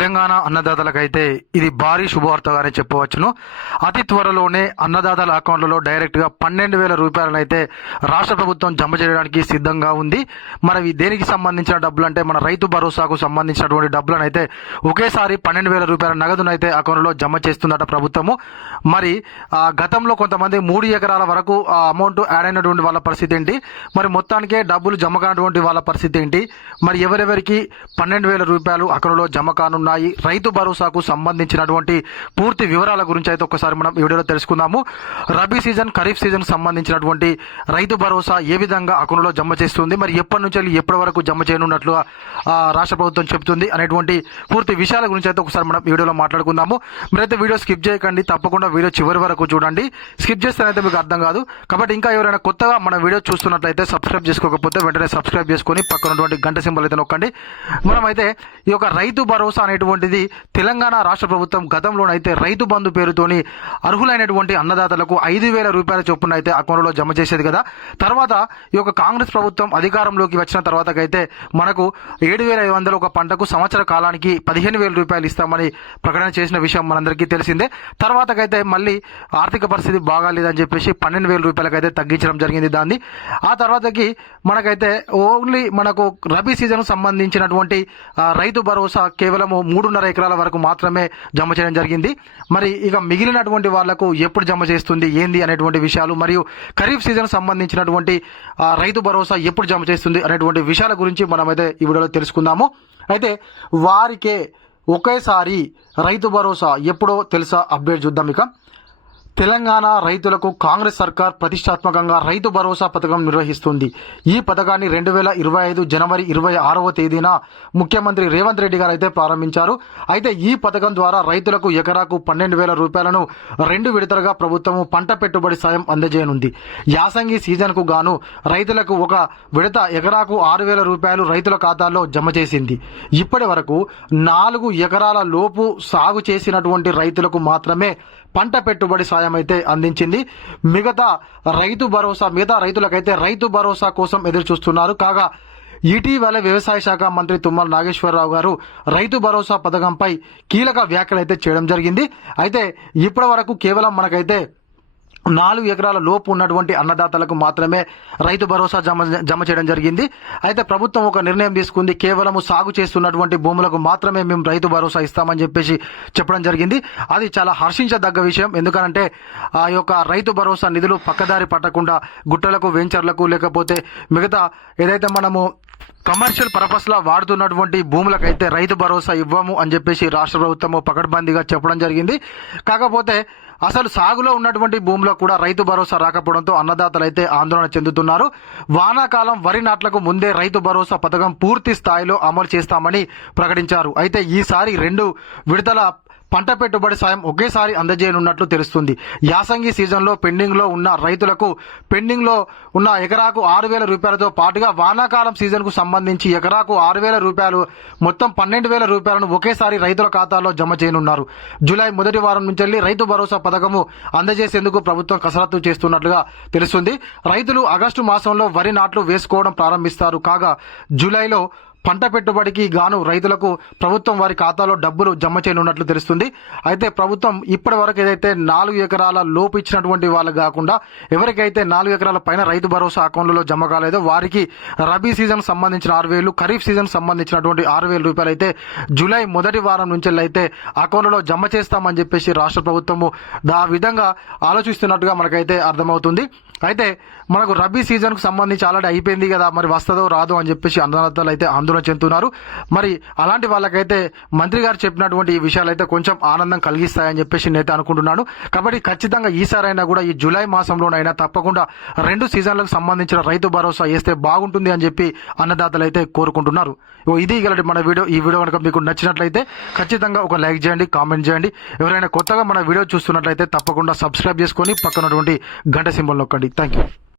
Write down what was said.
తెలంగాణ అన్నదాతలకైతే ఇది భారీ శుభవార్తగానే చెప్పవచ్చును. అతి త్వరలోనే అన్నదాతల అకౌంట్లలో డైరెక్ట్గా పన్నెండు వేల రూపాయలనైతే రాష్ట్ర ప్రభుత్వం జమ చేయడానికి సిద్ధంగా ఉంది. మరి దేనికి సంబంధించిన డబ్బులు అంటే మన రైతు భరోసాకు సంబంధించినటువంటి డబ్బులను అయితే ఒకేసారి పన్నెండు వేల రూపాయల నగదునైతే అకౌంట్లో జమ చేస్తుందట ప్రభుత్వము. మరి ఆ, గతంలో కొంతమంది మూడు ఎకరాల వరకు ఆ అమౌంట్ యాడ్ అయినటువంటి వాళ్ళ పరిస్థితి ఏంటి? మరి మొత్తానికే డబ్బులు జమ కానటువంటి వాళ్ళ పరిస్థితి ఏంటి? మరి ఎవరెవరికి పన్నెండు వేల రూపాయలు అకౌంట్లో జమ కానున్న ఉన్నాయి. రైతు భరోసాకు సంబంధించినటువంటి పూర్తి వివరాల గురించి అయితే ఒకసారి మనం వీడియోలో తెలుసుకుందాము. రబీ సీజన్ ఖరీఫ్ సీజన్ సంబంధించినటువంటి రైతు భరోసా ఏ విధంగా అకౌంట్లో జమ చేస్తుంది? మరి ఎప్పటి నుంచి వెళ్ళి ఎప్పటి వరకు జమ చేయనున్నట్లు రాష్ట్ర ప్రభుత్వం చెబుతుంది అనేటువంటి పూర్తి విషయాల గురించి అయితే ఒకసారి మనం వీడియోలో మాట్లాడుకుందాము. మీరైతే వీడియో స్కిప్ చేయకండి తప్పకుండా వీడియో చివరి వరకు చూడండి. స్కిప్ చేస్తేనైతే మీకు అర్థం కాదు. కాబట్టి ఇంకా ఎవరైనా కొత్తగా మన వీడియో చూస్తున్నట్లయితే సబ్స్క్రైబ్ చేసుకోకపోతే వెంటనే సబ్స్క్రైబ్ చేసుకొని పక్కనటువంటి గంట సింబల్ అయితే నొక్కండి. మనమైతే ఈ యొక్క రైతు భరోసా అనేటువంటిది తెలంగాణ రాష్ట్ర ప్రభుత్వం గతంలోనైతే రైతు బంధు పేరుతోని అర్హులైనటువంటి అన్నదాతలకు ఐదు వేల రూపాయల చొప్పున అయితే అకౌంట్లో జమ చేసేది కదా. తర్వాత ఈ యొక్క కాంగ్రెస్ ప్రభుత్వం అధికారంలోకి వచ్చిన తర్వాతకైతే మనకు ఏడు వేల ఐదు వందల ఒక పంటకు సంవత్సర కాలానికి పదిహేను వేల రూపాయలు ఇస్తామని ప్రకటన చేసిన విషయం మనందరికీ తెలిసిందే. తర్వాతకైతే మళ్ళీ ఆర్థిక పరిస్థితి బాగాలేదని చెప్పేసి పన్నెండు వేల రూపాయలకైతే తగ్గించడం జరిగింది దాన్ని. ఆ తర్వాతకి మనకైతే ఓన్లీ మనకు రబీ సీజన్ సంబంధించినటువంటి రైతు భరోసా కేవలము మూడున్నర ఎకరాల వరకు మాత్రమే జమ చేయడం జరిగింది. మరి ఇక మిగిలినటువంటి వాళ్ళకు ఎప్పుడు జమ చేస్తుంది? ఏంది? అనేటువంటి విషయాలు మరియు ఖరీఫ్ సీజన్ సంబంధించినటువంటి రైతు భరోసా ఎప్పుడు జమ చేస్తుంది? అనేటువంటి విషయాల గురించి మనమైతే ఈ వీడియోలో తెలుసుకుందాము. అయితే వారికే ఒకేసారి రైతు భరోసా ఎప్పుడో తెలుసా? అప్డేట్ చూద్దాం ఇక. తెలంగాణ రైతులకు కాంగ్రెస్ సర్కార్ ప్రతిష్టాత్మకంగా రైతు భరోసా పథకం నిర్వహిస్తుంది. ఈ పథకాన్ని రెండు వేల ఇరవై ఐదు జనవరి ఇరవై ఆరవ తేదీన ముఖ్యమంత్రి రేవంత్ రెడ్డి గారు అయితే ప్రారంభించారు. అయితే ఈ పథకం ద్వారా రైతులకు ఎకరాకు పన్నెండు వేల రూపాయలను రెండు విడతలుగా ప్రభుత్వం పంట పెట్టుబడి సాయం అందజేయనుంది. యాసంగి సీజన్కు గాను రైతులకు ఒక విడత ఎకరాకు ఆరు వేల రూపాయలు రైతుల ఖాతాల్లో జమ చేసింది. ఇప్పటి వరకు నాలుగు ఎకరాల లోపు సాగు చేసినటువంటి రైతులకు మాత్రమే పంట పెట్టుబడి సాయం అయితే అందించింది. మిగతా రైతు భరోసా మిగతా రైతులకైతే రైతు భరోసా కోసం ఎదురు చూస్తున్నారు కాగా ఇటీవల వ్యవసాయ శాఖ మంత్రి తుమ్మల నాగేశ్వరరావు గారు రైతు భరోసా పథకంపై కీలక వ్యాఖ్యలు అయితే చేయడం జరిగింది. అయితే ఇప్పటి వరకు కేవలం మనకైతే నాలుగు ఎకరాల లోపు ఉన్నటువంటి అన్నదాతలకు మాత్రమే రైతు భరోసా జమ జమ చేయడం జరిగింది. అయితే ప్రభుత్వం ఒక నిర్ణయం తీసుకుంది. కేవలం సాగు చేస్తున్నటువంటి భూములకు మాత్రమే మేము రైతు భరోసా ఇస్తామని చెప్పేసి చెప్పడం జరిగింది. అది చాలా హర్షించదగ్గ విషయం. ఎందుకంటే ఆ యొక్క రైతు భరోసా నిధులు పక్కదారి పట్టకుండా గుట్టలకు వెంచర్లకు లేకపోతే మిగతా ఏదైతే మనము కమర్షియల్ పర్పస్ లా వాడుతున్నటువంటి భూములకైతే రైతు భరోసా ఇవ్వము అని చెప్పేసి రాష్ట్ర ప్రభుత్వము పకడ్బందీగా చెప్పడం జరిగింది. కాకపోతే అసలు సాగులో ఉన్నటువంటి భూములకు కూడా రైతు భరోసా రాకపోవడంతో అన్నదాతలు అయితే ఆందోళన చెందుతున్నారు. వానాకాలం వరి నాట్లకు ముందే రైతు భరోసా పథకం పూర్తి స్థాయిలో అమలు చేస్తామని ప్రకటించారు. అయితే ఈసారి రెండు విడతల పంట పెట్టుబడి సాయం ఒకేసారి అందజేయనున్నట్లు తెలుస్తుంది. యాసంగి సీజన్లో పెండింగ్లో ఉన్న రైతులకు పెండింగ్లో ఉన్న ఎకరాకు ఆరు వేల రూపాయలతో పాటుగా వానాకాలం సీజన్కు సంబంధించి ఎకరాకు ఆరు వేల రూపాయలు మొత్తం పన్నెండు వేల రూపాయలను ఒకేసారి రైతుల ఖాతాలో జమ చేయనున్నారు. జూలై మొదటి వారం నుంచి రైతు భరోసా పథకము అందజేసేందుకు ప్రభుత్వం కసరత్తు చేస్తున్నట్లుగా తెలుస్తుంది. రైతులు ఆగస్టు మాసంలో వరి నాట్లు వేసుకోవడం ప్రారంభిస్తారు. కాగా జూలైలో పంట పెట్టుబడికి గాను రైతులకు ప్రభుత్వం వారి ఖాతాలో డబ్బులు జమ చేయనున్నట్లు తెలుస్తుంది. అయితే ప్రభుత్వం ఇప్పటి వరకు ఏదైతే నాలుగు ఎకరాల లోపు ఇచ్చినటువంటి వాళ్ళు కాకుండా ఎవరికైతే నాలుగు ఎకరాల పైన రైతు భరోసా అకౌంట్లలో జమ కాలేదో వారికి రబీ సీజన్ సంబంధించిన ఆరు వేలు ఖరీఫ్ సీజన్ సంబంధించినటువంటి ఆరు వేల రూపాయలు అయితే జూలై మొదటి వారం నుంచి అయితే అకౌంట్లలో జమ చేస్తామని చెప్పేసి రాష్ట్ర ప్రభుత్వము ఆ విధంగా ఆలోచిస్తున్నట్టుగా మనకైతే అర్థమవుతుంది. అయితే మనకు రబీ సీజన్కు సంబంధించి ఆల్రెడీ అయిపోయింది కదా మరి వస్తుందో రాదో అని చెప్పేసి అన్నదాతలు అయితే ఆందోళన చెందుతున్నారు. మరి అలాంటి వాళ్ళకైతే మంత్రి గారు చెప్పినటువంటి ఈ విషయాలు అయితే కొంచెం ఆనందం కలిగిస్తాయని చెప్పేసి నేనైతే అనుకుంటున్నాను. కాబట్టి ఖచ్చితంగా ఈసారైనా కూడా ఈ జూలై మాసంలోనైనా తప్పకుండా రెండు సీజన్లకు సంబంధించిన రైతు భరోసా వేస్తే బాగుంటుంది అని చెప్పి అన్నదాతలు అయితే కోరుకుంటున్నారు. ఇది గలటి మన వీడియో. ఈ వీడియో కనుక మీకు నచ్చినట్లయితే ఖచ్చితంగా ఒక లైక్ చేయండి కామెంట్ చేయండి. ఎవరైనా కొత్తగా మన వీడియో చూస్తున్నట్లయితే తప్పకుండా సబ్స్క్రైబ్ చేసుకొని పక్కనటువంటి గంట సింబల్ నొక్కండి. Thank you